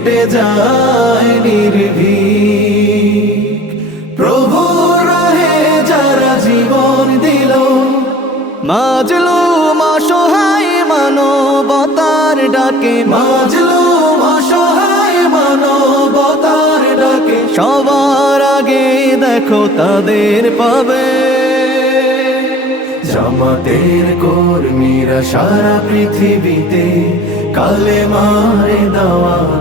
কেটে যায় নির্ভীক প্রভু রহে যারা জীবন দিল মাজলু মাসহায় মানবতার ডাকে মাজলু সবার আগে দেখো তাদের পাবে জামাতের কর্মীরা সারা পৃথিবীতে কালে মারে দেওয়া